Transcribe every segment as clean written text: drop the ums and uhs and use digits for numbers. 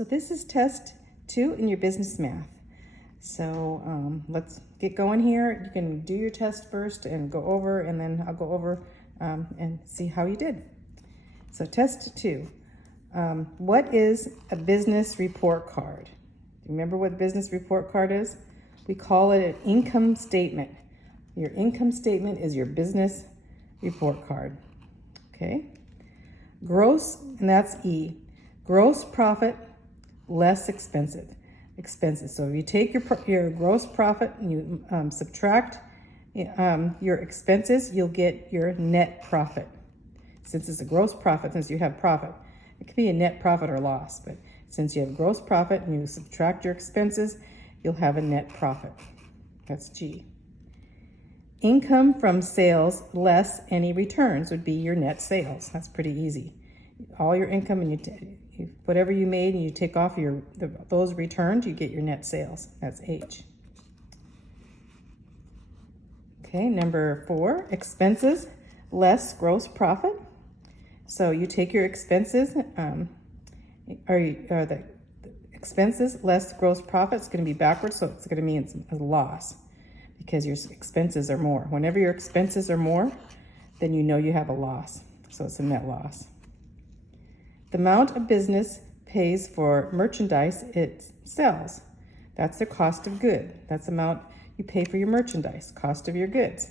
So this is test 2 in your business math. So let's get going here. You can do your test first and go over, and then I'll go over and see how you did. So test 2. What is a business report card? Do you remember what a business report card is? We call it an income statement. Your income statement is your business report card. Okay? Gross, and that's E. Gross profit less expenses. So if you take your gross profit and you subtract your expenses, you'll get your net profit. Since it's a gross profit, since you have profit, it could be a net profit or loss, but since you have gross profit and you subtract your expenses, you'll have a net profit. That's G. Income from sales less any returns would be your net sales. That's pretty easy. All your income, and whatever you made, and you take off those returns, you get your net sales. That's H. Okay, number 4, expenses less gross profit. So you take your expenses, the expenses less gross profit is going to be backwards, so it's going to mean a loss because your expenses are more. Whenever your expenses are more, then you know you have a loss, so it's a net loss. The amount a business pays for merchandise it sells. That's the cost of good. That's the amount you pay for your merchandise, cost of your goods.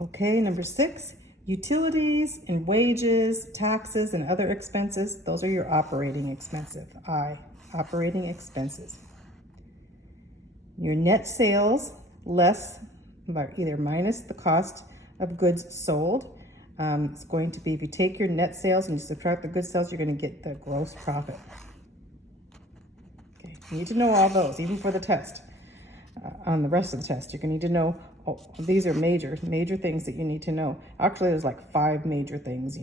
Okay, number 6, utilities and wages, taxes, and other expenses. Those are your operating expenses. I, operating expenses. Your net sales less, either minus the cost of goods sold. It's going to be, if you take your net sales and you subtract the goods sales, you're going to get the gross profit. Okay, you need to know all those, even for the test. On the rest of the test, you're going to need to know, these are major things that you need to know. Actually, there's like 5 major things,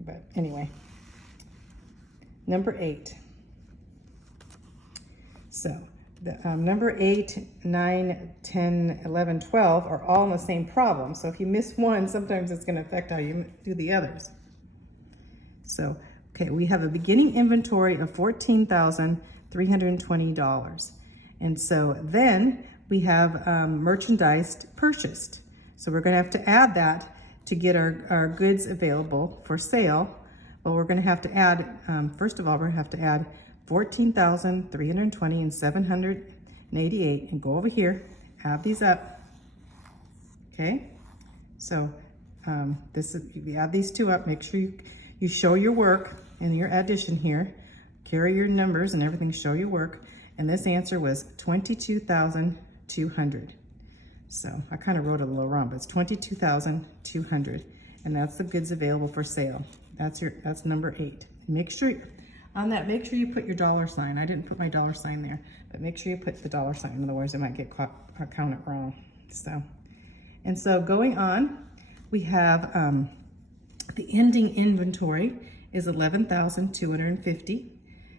but anyway. Number 8. So, number 8, 9, 10, 11, 12 are all in the same problem. So if you miss one, sometimes it's going to affect how you do the others. So, okay, we have a beginning inventory of $14,320. And so then we have merchandise purchased. So we're going to have to add that to get our goods available for sale. Well, we're going to have to add, first of all, we're going to have to add 14,320 and 788, and go over here, add these up. Okay, so you add these two up. Make sure you show your work in your addition here. Carry your numbers and everything. Show your work. And this answer was 22,200. So I kind of wrote it a little wrong, but it's 22,200, and that's the goods available for sale. That's number 8. Make sure. On that, make sure you put your dollar sign. I didn't put my dollar sign there, but make sure you put the dollar sign. Otherwise, it might get counted wrong. So going on, we have the ending inventory is 11,250.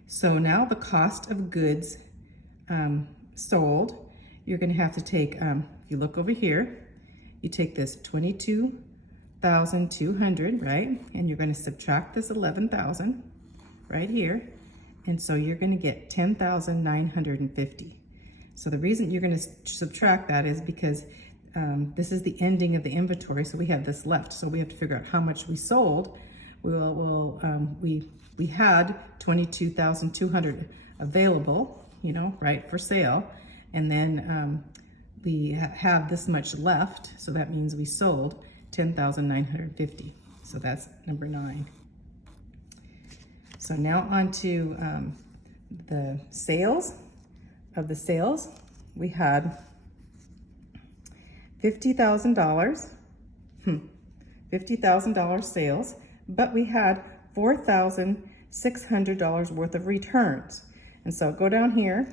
So now the cost of goods sold, you're going to have to take, if you look over here, you take this 22,200, right? And you're going to subtract this 11,000. Right here, and so you're going to get 10,950. So the reason you're going to subtract that is because this is the ending of the inventory, so we have this left. So we have to figure out how much we sold. We had 22,200 available, right, for sale, and then we have this much left. So that means we sold 10,950. So that's number 9. So now on to the sales. Of the sales, we had $50,000, $50,000 sales, but we had $4,600 worth of returns. And so go down here.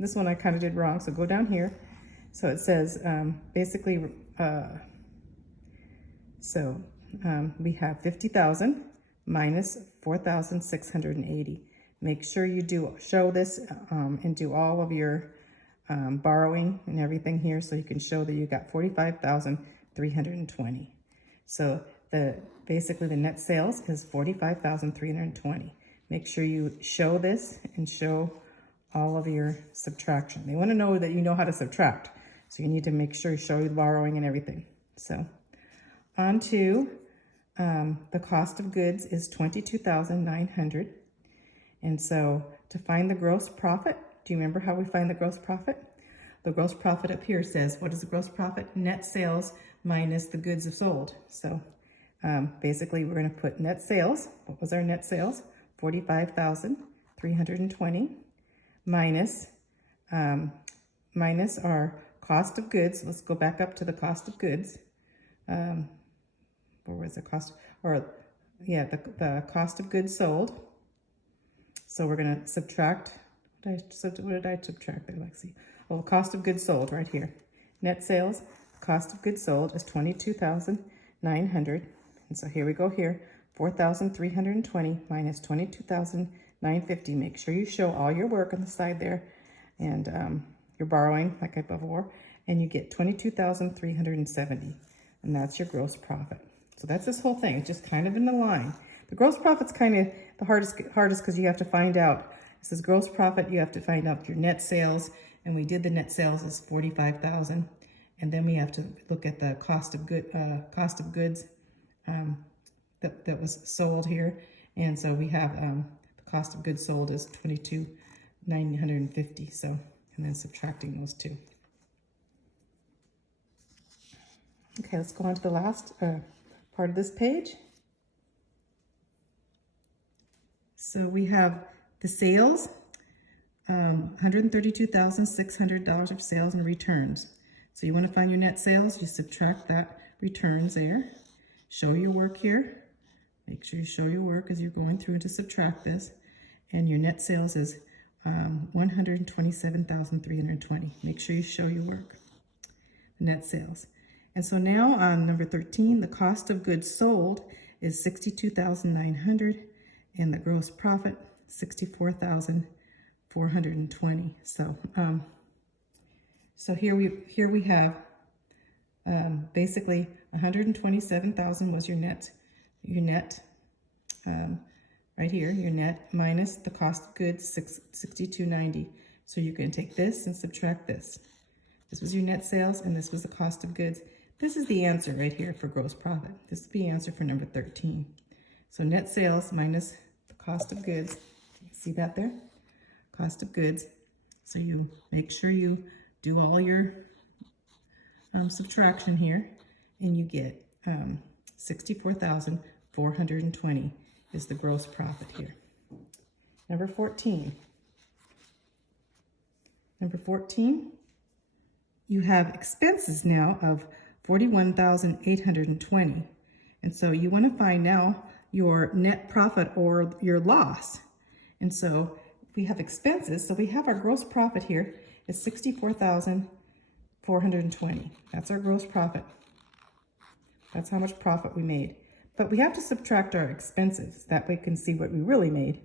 This one I kind of did wrong, so go down here. So it says basically, we have 50,000 minus 4,680. Make sure you show this and do all of your borrowing and everything here, so you can show that you got 45,320. So basically the net sales is 45,320. Make sure you show this and show all of your subtraction. They want to know that you know how to subtract. So you need to make sure you show your borrowing and everything. So on to the cost of goods is 22,900. And so to find the gross profit, do you remember how we find the gross profit? The gross profit up here says, what is the gross profit? Net sales minus the goods sold. So basically we're going to put net sales. What was our net sales? 45,320 minus our cost of goods. Let's go back up to the cost of goods. Where was the cost? Or yeah, the cost of goods sold. So we're going to subtract. What did I subtract there, Lexi? Well, the cost of goods sold right here. Net sales, cost of goods sold is 22,900. And so here we go here. 4,320 minus 22,950. Make sure you show all your work on the side there, and you're borrowing like I before, and you get 22,370, and that's your gross profit. So that's this whole thing. It's just kind of in the line. The gross profit's kind of the hardest because you have to find out. It says gross profit. You have to find out your net sales, and we did the net sales is 45,000, and then we have to look at the cost of goods. That was sold here, and so we have the cost of goods sold is 22,950. So, and then subtracting those two. Okay, let's go on to the last part of this page. So we have the sales, $132,600 of sales and returns. So you want to find your net sales, you subtract that returns there. Show your work here. Make sure you show your work as you're going through to subtract this. And your net sales is 127,320. Make sure you show your work. Net sales. And so now on number 13, the cost of goods sold is 62,900, and the gross profit 64,420. So here we have basically 127,000 was your net right here, your net minus the cost of goods 62.90. So you can take this and subtract this. This was your net sales, and this was the cost of goods. This is the answer right here for gross profit. This is the answer for number 13. So net sales minus the cost of goods. See that there? Cost of goods. So you make sure you do all your subtraction here, and you get 64,420 is the gross profit here. Number 14. Number 14, you have expenses now of 41,820. And so you want to find now your net profit or your loss. And so we have expenses. So we have our gross profit here is 64,420. That's our gross profit. That's how much profit we made. But we have to subtract our expenses. That way we can see what we really made.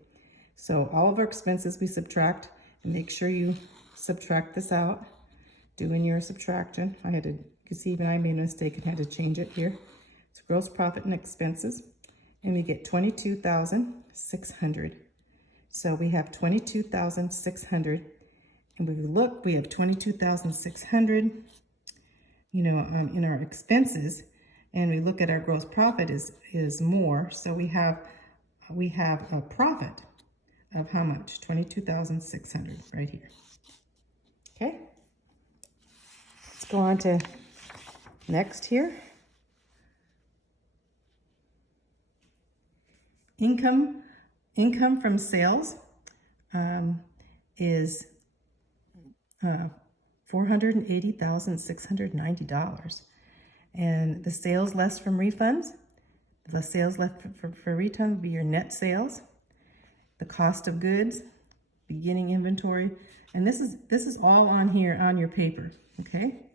So all of our expenses we subtract, and make sure you subtract this out. Doing your subtraction. You can see even I made a mistake and had to change it here. It's gross profit and expenses. And we get 22,600. So we have 22,600. And we look, we have 22,600, in our expenses. And we look at our gross profit is more. So we have a profit of how much? 22,600 right here. Okay. Let's go on to next here. Income from sales is $480,690. And the sales less from refunds, the sales left for return would be your net sales, the cost of goods, beginning inventory, and this is all on here on your paper, okay?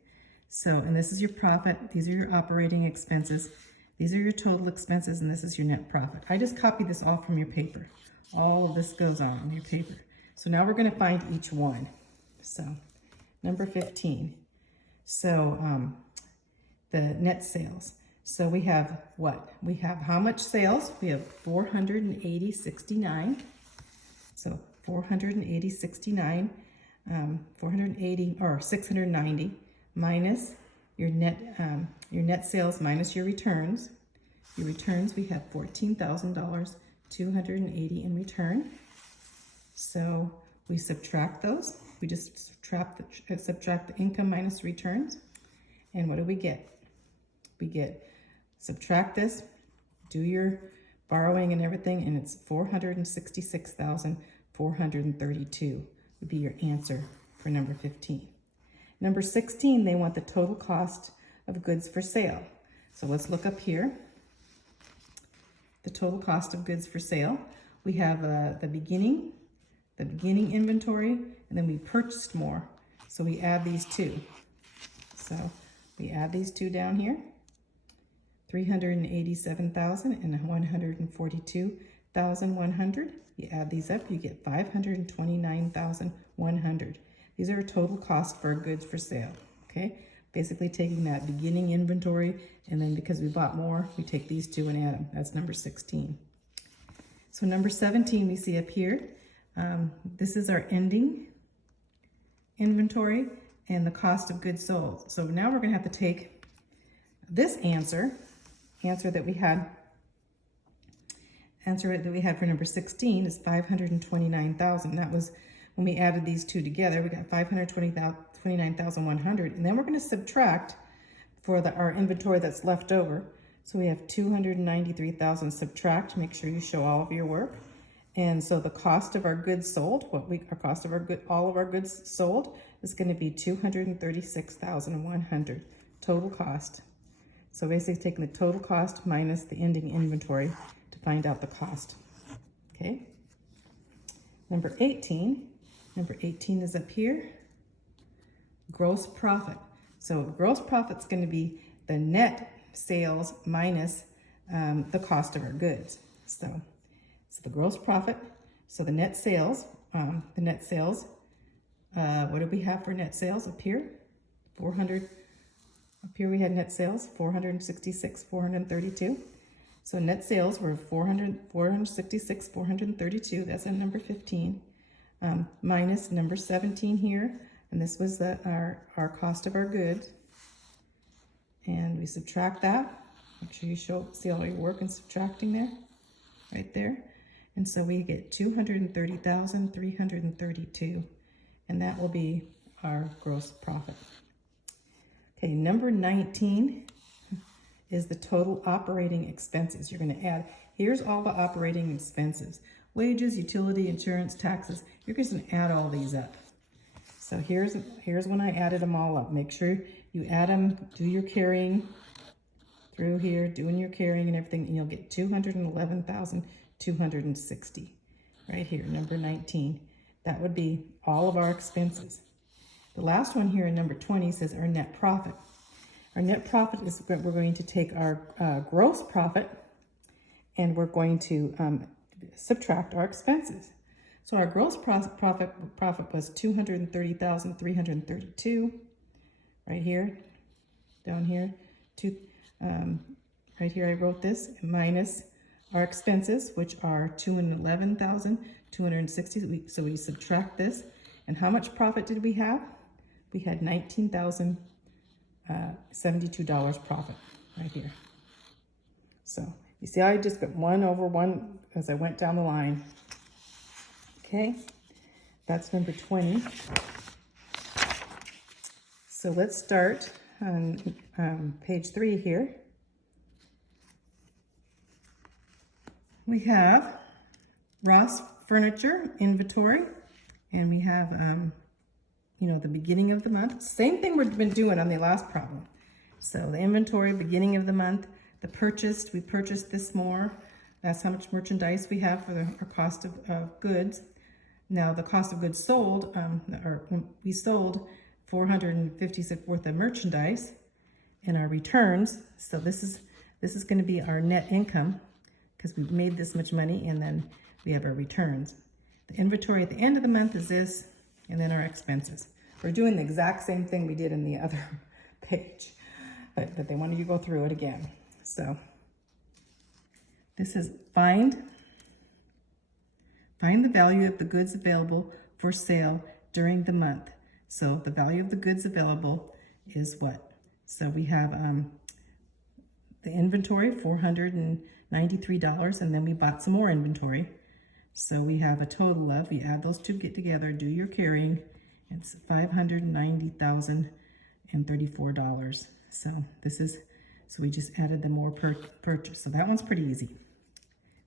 So, and this is your profit, these are your operating expenses, these are your total expenses, and this is your net profit. I just copied this all from your paper. All of this goes on your paper. So now we're going to find each one. So, number 15. So, the net sales. So we have what? We have how much sales? We have 480.69. So 480.69, 480 or 690 minus your net sales minus your returns. Your returns, we have $14,280 in return. So we subtract those. We just subtract the income minus returns. And what do we get? We get, subtract this, do your borrowing and everything, and it's $466,432 would be your answer for number 15. Number 16, they want the total cost of goods for sale. So let's look up here. The total cost of goods for sale. We have the beginning inventory, and then we purchased more. So we add these two. So we add these two down here. 387,000 and 142,100. You add these up, you get 529,100. These are a total cost for goods for sale, okay? Basically taking that beginning inventory, and then because we bought more, we take these two and add them. That's number 16. So number 17 we see up here. This is our ending inventory and the cost of goods sold. So now we're gonna have to take this answer that we had for number 16 is 529,000. That was when we added these two together, we got 529,100, and then we're going to subtract for our inventory that's left over. So we have 293,000 subtract. Make sure you show all of your work. And so the cost of our goods sold, all of our goods sold is going to be 236,100 total cost. So basically taking the total cost minus the ending inventory to find out the cost. Okay. Number 18 is up here. Gross profit. So gross profit's going to be the net sales minus the cost of our goods. So the gross profit. So the net sales. What do we have for net sales up here? 400. Up here we had net sales 466,432. So net sales were 466,432. That's at number 15. Minus number 17 here, and this was our cost of our goods. And we subtract that. Make sure you see all your work in subtracting there, right there. And so we get 230,332, and that will be our gross profit. Okay, number 19 is the total operating expenses. You're going to add, here's all the operating expenses. Wages, utility, insurance, taxes. You're just going to add all these up. So here's when I added them all up. Make sure you add them, do your carrying through here, doing your carrying and everything, and you'll get 211,260 right here, number 19. That would be all of our expenses. The last one here in number 20 says our net profit. Our net profit is, we're going to take our gross profit and we're going to subtract our expenses. So our gross profit was 230,332 right here, down here. Right here I wrote this, minus our expenses, which are 211,260. So we subtract this, and how much profit did we have? We had $19,072 profit right here. So you see, I just got 1 over 1 as I went down the line. Okay, that's number 20. So let's start on page 3 here. We have Ross Furniture inventory, and we have, the beginning of the month. Same thing we've been doing on the last problem. So the inventory, beginning of the month, we purchased this more. That's how much merchandise we have for our cost of goods. Now the cost of goods sold, we sold 456 worth of merchandise in our returns. So this is going to be our net income because we've made this much money, and then we have our returns. The inventory at the end of the month is this, and then our expenses. We're doing the exact same thing we did in the other page, but they wanted you to go through it again. So this is find the value of the goods available for sale during the month. So the value of the goods available is what? So we have the inventory, $493, and then we bought some more inventory. So we have a total of, we add those two get together, do your carrying, it's $590,034. So this is, so we just added the more purchase. So that one's pretty easy.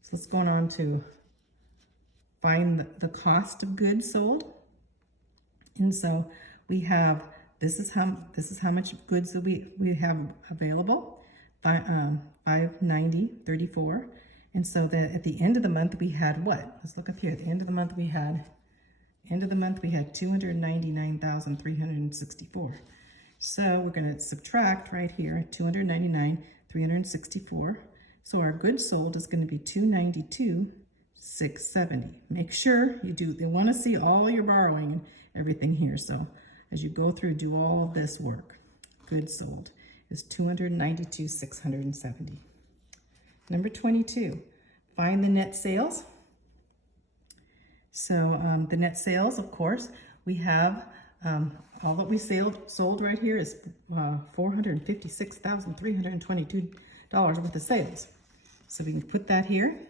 So let's go on to find the cost of goods sold. And so we have, this is how much goods that we have available, $590.34. And so that at the end of the month we had what? Let's look up here. At the end of the month we had $299,364. So we're going to subtract right here $299,364. So our goods sold is going to be $292,670. Make sure you do. They want to see all your borrowing and everything here. So as you go through, do all of this work. Goods sold is $292,670. Number 22, find the net sales. So the net sales, of course, we have all that we sold right here is $456,322 worth of sales. So we can put that here.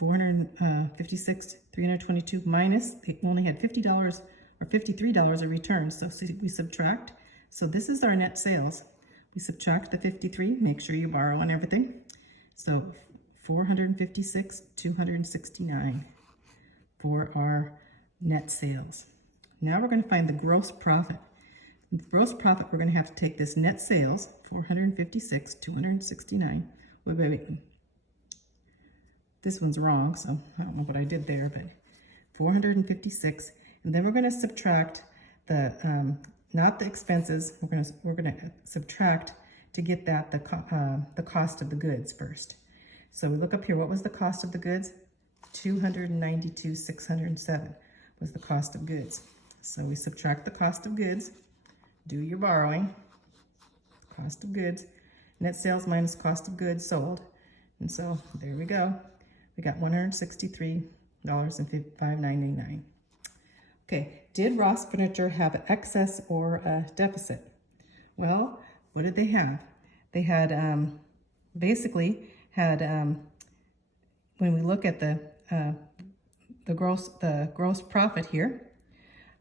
$456,322 minus, we only had $50 or $53 of returns. So we subtract. So this is our net sales. We subtract the 53, make sure you borrow on everything. So 456,269 for our net sales. Now we're going to find the gross profit. The gross profit, we're going to have to take this net sales, 456,269. Wait. This one's wrong, so I don't know what I did there, but 456, and then we're going to subtract the not the expenses. We're going to subtract to get that the cost of the goods first. So we look up here. What was the cost of the goods? $292,607 was the cost of goods. So we subtract the cost of goods. Do your borrowing. Cost of goods. Net sales minus cost of goods sold. And so there we go. We got $163.59. Okay, did Ross Furniture have excess or a deficit? Well, what did they have? They had basically had when we look at the gross profit here,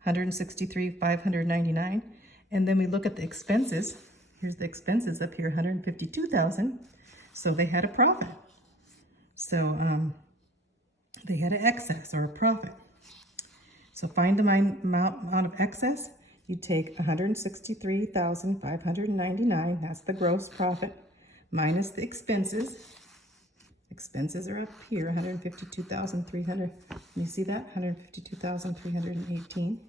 $163,599, and then we look at the expenses. Here's the expenses up here, $152,000. So they had a profit. So they had an excess or a profit. So find the amount of excess. You take $163,599, that's the gross profit, minus the expenses. Expenses are up here, $152,300. You see that? $152,318.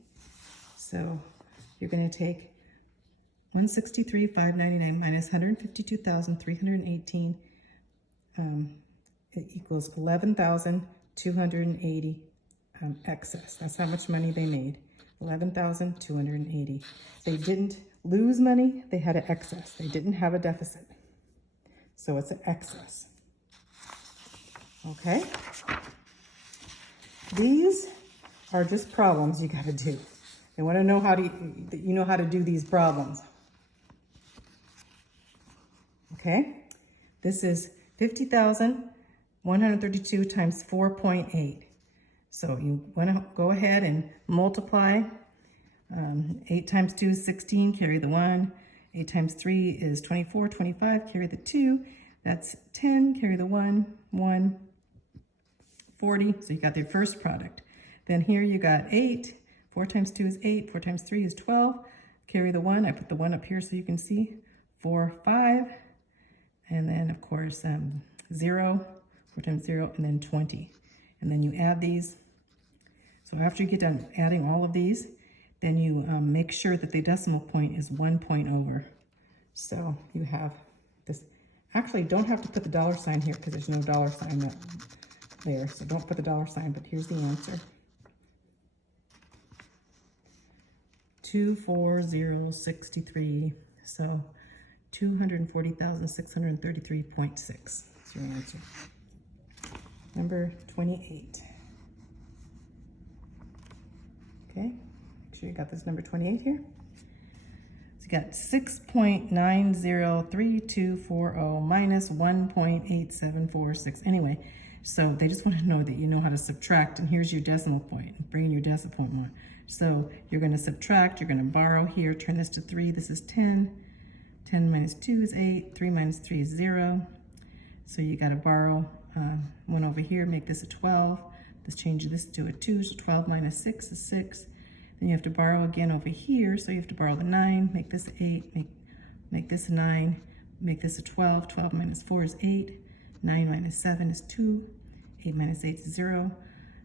So you're going to take $163,599 minus $152,318. It equals $11,280 excess. That's how much money they made. $11,280. They didn't lose money. They had an excess. They didn't have a deficit. So it's an excess. Okay. These are just problems you got to do. They want to know how to do these problems. Okay. This is 50,132 times 4.8. So you want to go ahead and multiply. 8 times 2 is 16, carry the 1. 8 times 3 is 24, 25, carry the 2. That's 10, carry the 1, 1, 40. So you got their first product. Then here you got 8. 4 times 2 is 8. 4 times 3 is 12. Carry the 1. I put the 1 up here so you can see. 4, 5. And then, of course, 0. 4 times 0, and then 20. And then you add these. So after you get done adding all of these, then you make sure that the decimal point is 1 point over. So you have this. Actually, don't have to put the dollar sign here because there's no dollar sign there. So don't put the dollar sign, but here's the answer. 24063. So 240,633.6. That's your answer. Number 28. Okay, make sure you got this number 28 here. So you got 6.903240 minus 1.8746. Anyway, so they just want to know that you know how to subtract, and here's your decimal point. Bring in your decimal point more. So you're going to subtract, you're going to borrow here, turn this to 3, this is 10. 10 minus 2 is 8, 3 minus 3 is 0. So you got to borrow 1 over here, make this a 12. Let's change this to a 2, so 12 minus 6 is 6. Then you have to borrow again over here, so you have to borrow the 9, make this 8, make this a 9, make this a 12. 12 minus 4 is 8, 9 minus 7 is 2, 8 minus 8 is 0,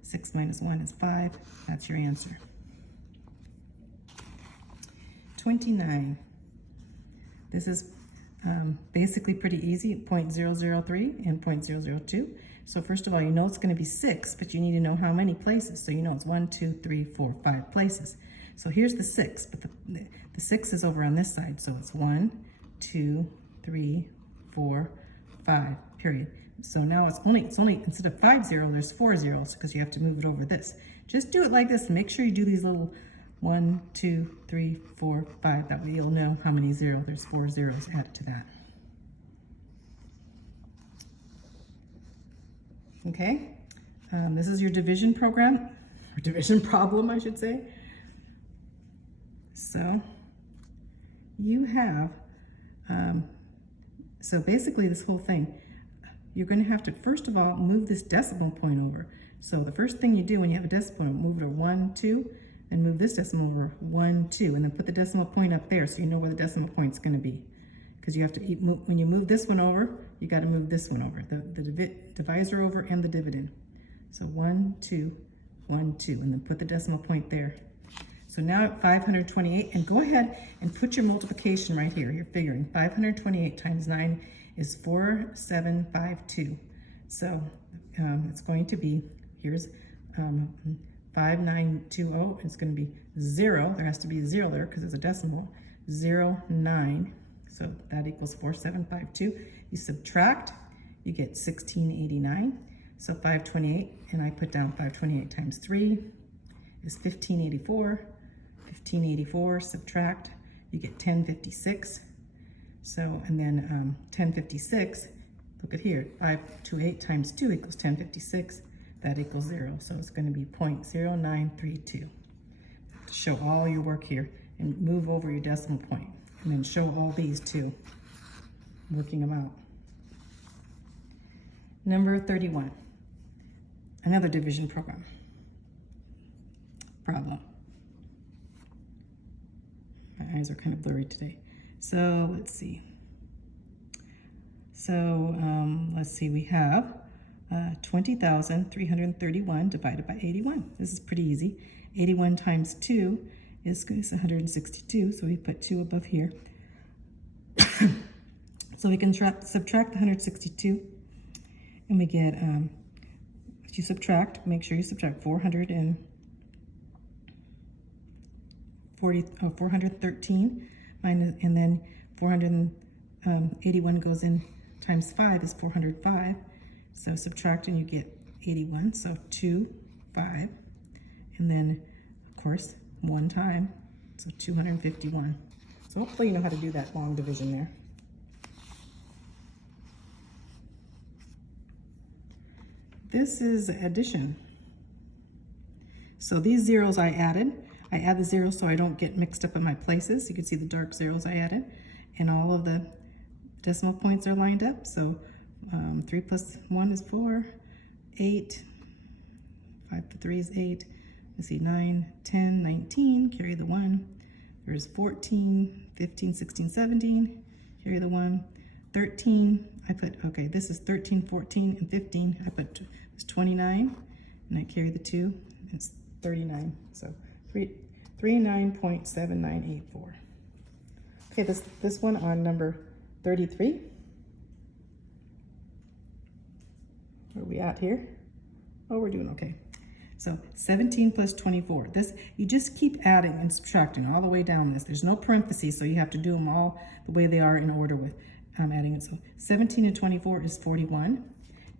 6 minus 1 is 5. That's your answer. 29. This is basically pretty easy, 0.003 and 0.002. So first of all, you know it's going to be 6, but you need to know how many places. So you know it's 1, 2, 3, 4, 5 places. So here's the 6, but the 6 is over on this side. So it's 1, 2, 3, 4, 5, period. So now it's only instead of 5 zeros, there's 4 zeros because you have to move it over this. Just do it like this. Make sure you do these little 1, 2, 3, 4, 5. That way you'll know how many zeros. There's 4 zeros added to that. Okay, this is your division program, or division problem, I should say. So you have, so basically this whole thing, you're going to have to, first of all, move this decimal point over. So the first thing you do when you have a decimal point, move it over 1, 2, and move this decimal over 1, 2, and then put the decimal point up there so you know where the decimal point's going to be. Because you have to, when you move this one over, you got to move this one over, the divisor over and the dividend. So 1, 2, 1, 2, and then put the decimal point there. So now at 528, and go ahead and put your multiplication right here. You're figuring 528 times 9 is 4752. So it's going to be, here's 5920, it's going to be 0. There has to be a 0 there because it's a decimal. 0, 9. So that equals 4752. You subtract, you get 1689. So 528, and I put down 528 times 3 is 1584. 1584, subtract, you get 1056. So, and then 1056, look at here, 528 times 2 equals 1056. That equals 0. So it's going to be 0.0932. To show all your work here and move over your decimal point. And then show all these too, working them out. Number 31, another division problem. My eyes are kind of blurry today. So let's see. So let's see, we have 20,331 divided by 81. This is pretty easy. 81 times 2 is 162, so we put 2 above here. So we can subtract the 162, and we get, if you subtract, make sure you subtract 413 minus, and then 481 goes in times 5 is 405. So subtract and you get 81, so 2, 5, and then of course 1 time, so 251. So hopefully you know how to do that long division there. This is addition. So these zeros I add the zeros so I don't get mixed up in my places. You can see the dark zeros I added, and all of the decimal points are lined up. So 3 plus 1 is 4, 8, 5 to 3 is 8, let's see, 9, 10, 19, carry the 1, there's 14, 15, 16, 17, carry the 1, 13, I put, okay, this is 13, 14, and 15, I put, it's 29, and I carry the 2, it's 39, so 39.7984. Okay, this one on number 33. Where are we at here? Oh, we're doing okay. So 17 plus 24. This, you just keep adding and subtracting all the way down this. There's no parentheses, so you have to do them all the way they are in order with adding it. So 17 and 24 is 41.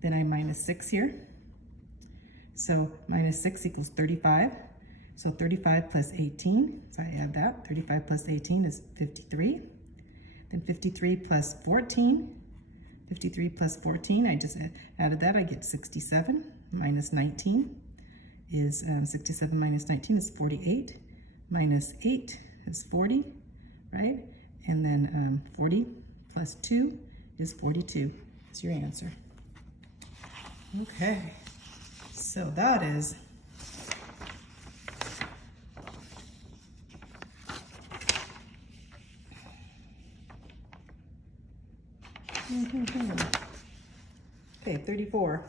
Then I minus 6 here. So minus 6 equals 35. So 35 plus 18, so I add that. 35 plus 18 is 53. Then 53 plus 14. 53 plus 14, I just added that, I get 67. Minus 19 is 67 minus 19 is 48. Minus 8 is 40, right? And then 40 plus 2 is 42. That's your answer. Okay, so that is okay, 34.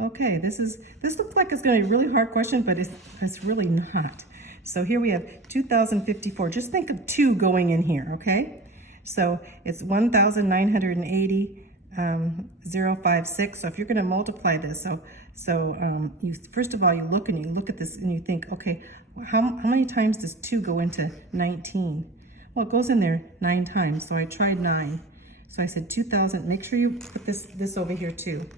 Okay, this looks like it's going to be a really hard question, but it's really not. So here we have 2,054. Just think of 2 going in here, okay? So it's 1,980, 056. So if you're going to multiply this, you first of all you look at this and you think, okay, how many times does 2 go into 19? Well, it goes in there 9 times. So I tried 9. So I said 2,000. Make sure you put this over here too.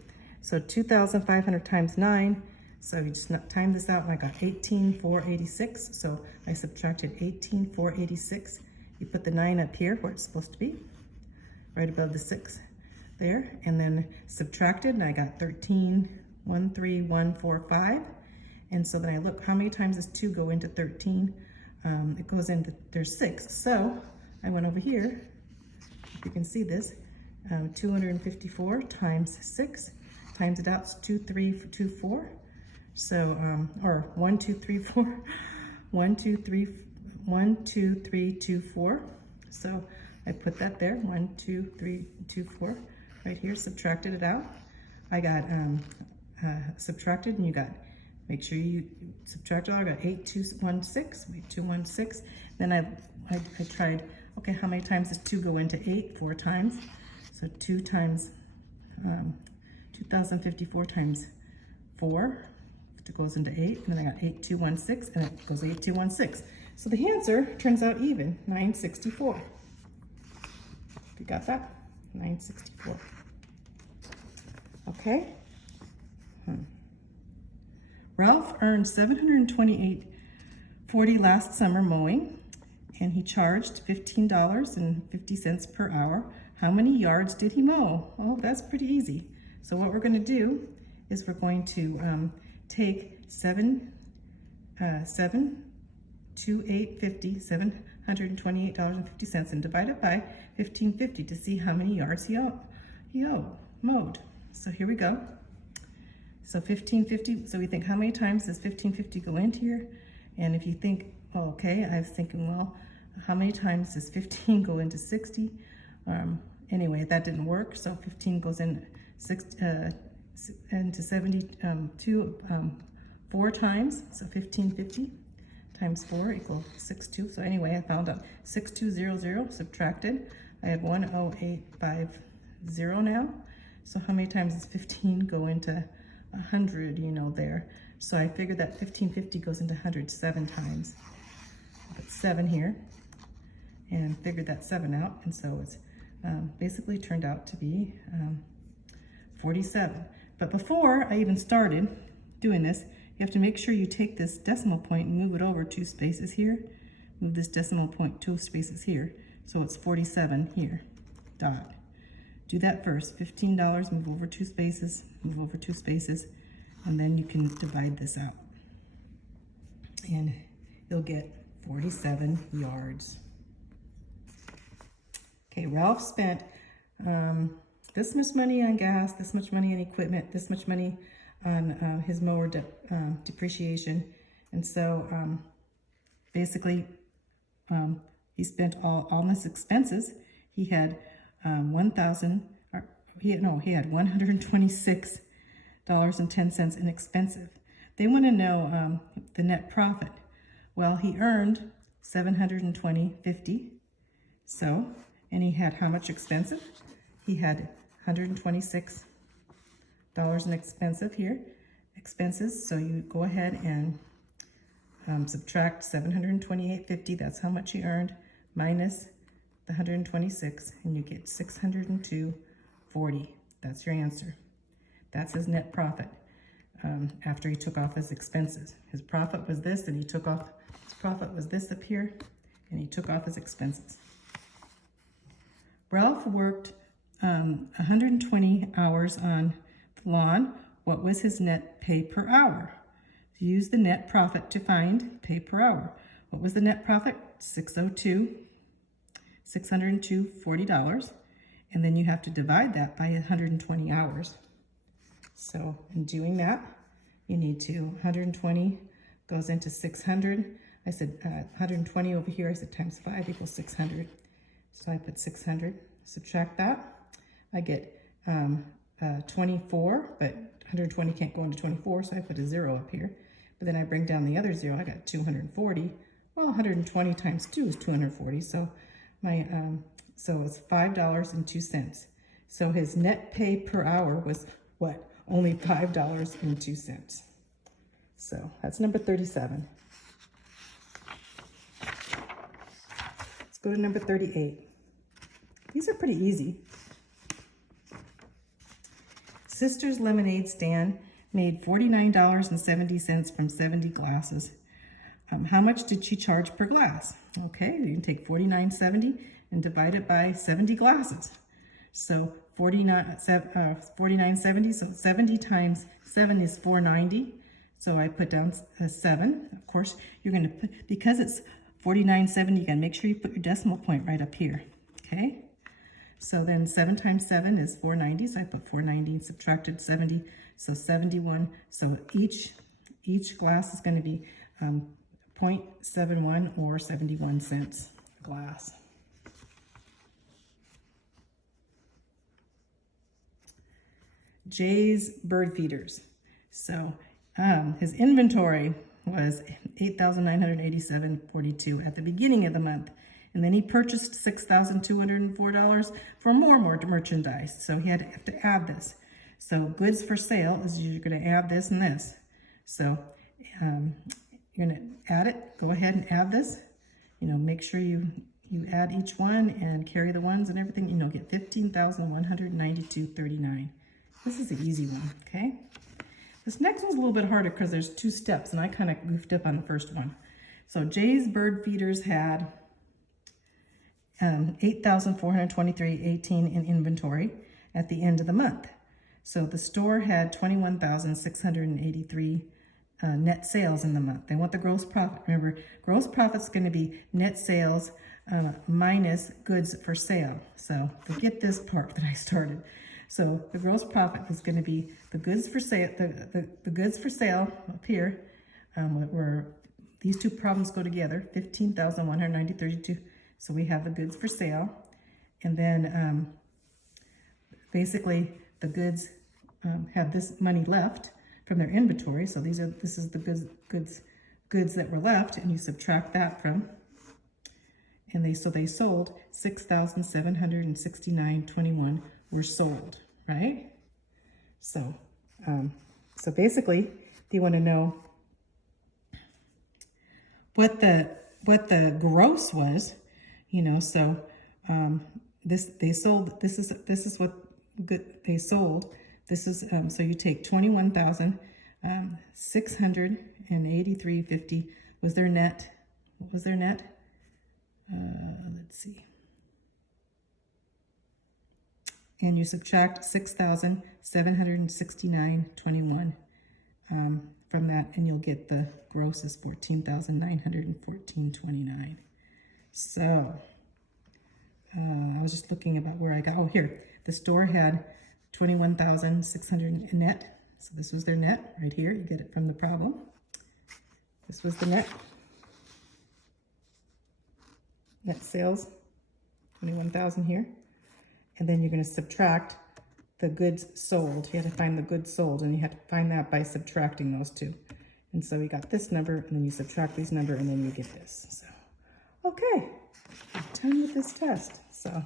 So 2,500 times 9. So you just time this out, and I got 18,486. So I subtracted 18,486. You put the 9 up here where it's supposed to be, right above the 6 there, and then subtracted, and I got 13,13145. And so then I look, how many times does 2 go into 13? It goes into, there's 6. So I went over here, if you can see this, 254 times 6, times it out, it's 2324. So, or 1, 2, 3, 4, 1, 2, 3, 1, 2, 3, 2, 4. So I put that there, 1, 2, 3, 2, 4, right here, subtracted it out. I got subtracted, and you got, make sure you subtract it all. I got 8216, 8216. Then I tried, okay, how many times does 2 go into 8? 4 times. So 2 times 2,054 times 4. It goes into 8, and then I got 8216, and it goes 8216. So the answer turns out even, 964. You got that? 964. Okay. Ralph earned $728.40 last summer mowing, and he charged $15.50 per hour. How many yards did he mow? Oh, that's pretty easy. So what we're going to do is we're going to take $728.50 and divide it by 1550 to see how many yards he mowed. So here we go. So 1550, so we think, how many times does 1550 go into here? And if you think, oh, okay, I was thinking, well, how many times does 15 go into 60? Anyway, that didn't work. So 15 goes in into 72 4 times. So 1550 times 4 equals 62. So anyway, I found out 6200 subtracted. I have 10850 now. So how many times does 15 go into 100, there? So I figured that 1550 goes into 100 7 times. I put 7 here and figured that 7 out. And so it's basically turned out to be 47. But before I even started doing this, you have to make sure you take this decimal point and move it over 2 spaces here. Move this decimal point 2 spaces here. So it's 47 here, dot. Do that first. $15, move over 2 spaces, move over 2 spaces, and then you can divide this out. And you'll get 47 yards. Okay, Ralph spent this much money on gas, this much money on equipment, this much money on his mower depreciation. And so basically he spent all his expenses. He had he had $126.10 in expensive. They want to know the net profit. Well, he earned $720.50. So, and he had how much expensive? He had $126 in expenses. So you go ahead and subtract $728.50, that's how much he earned, minus the 126, and you get $602.40. That's your answer. That's his net profit after he took off his expenses. His profit was this, and he took off, his profit was this up here, and he took off his expenses. Ralph worked 120 hours on the lawn. What was his net pay per hour? Use the net profit to find pay per hour. What was the net profit? $602.40. And then you have to divide that by 120 hours. So in doing that, you need to, 120 goes into 600. I said 120 over here, I said times 5 equals 600. So I put 600, subtract that. I get 24, but 120 can't go into 24, so I put a 0 up here. But then I bring down the other 0, I got 240. Well, 120 times 2 is 240, so my so it's $5.02. So his net pay per hour was what? Only $5.02. So that's number 37. Let's go to number 38. These are pretty easy. Sister's lemonade stand made $49.70 from 70 glasses. How much did she charge per glass? Okay, you can take $49.70 and divide it by 70 glasses. So $49.70, so 70 times 7 is $4.90. So I put down a 7. Of course, you're going to put, because it's $49.70, you got to make sure you put your decimal point right up here. Okay? So then 7 times 7 is $4.90, so I put $4.90 and subtracted 70, so 71. So each glass is going to be 0.71 or 71 cents a glass. Jay's bird feeders. So his inventory was $8,987.42 at the beginning of the month. And then he purchased $6,204 for more merchandise. So he had to add this. So goods for sale is you're going to add this and this. So you're going to add it. Go ahead and add this. You know, make sure you add each one and carry the ones and everything. You know, get $15,192.39. This is an easy one, okay? This next one's a little bit harder because there's 2 steps, and I kind of goofed up on the first one. So Jay's bird feeders had $8,423.18 in inventory at the end of the month. So the store had $21,683 net sales in the month. They want the gross profit. Remember, gross profit's going to be net sales minus goods for sale. So forget this part that I started. So the gross profit is going to be the goods for sale. The goods for sale up here, where these 2 problems go together, $15,190.32. So we have the goods for sale, and then basically the goods have this money left from their inventory. So this is the goods that were left, and you subtract that from, and they sold $6,769.21 were sold, right? So so basically, do you want to know what the gross was? You know, so this is what good they sold. This is so you take 21,683.50 was their net. What was their net? Let's see. And you subtract 6,769.21 from that, and you'll get the gross is 14,914.29. So I was just looking about where I got, oh, here. The store had 21,600 in net. So this was their net right here. You get it from the problem. This was the net. Net sales, 21,000 here. And then you're going to subtract the goods sold. You had to find the goods sold, and you had to find that by subtracting those 2. And so we got this number, and then you subtract these number, and then you get this. So, okay, done with this test. So.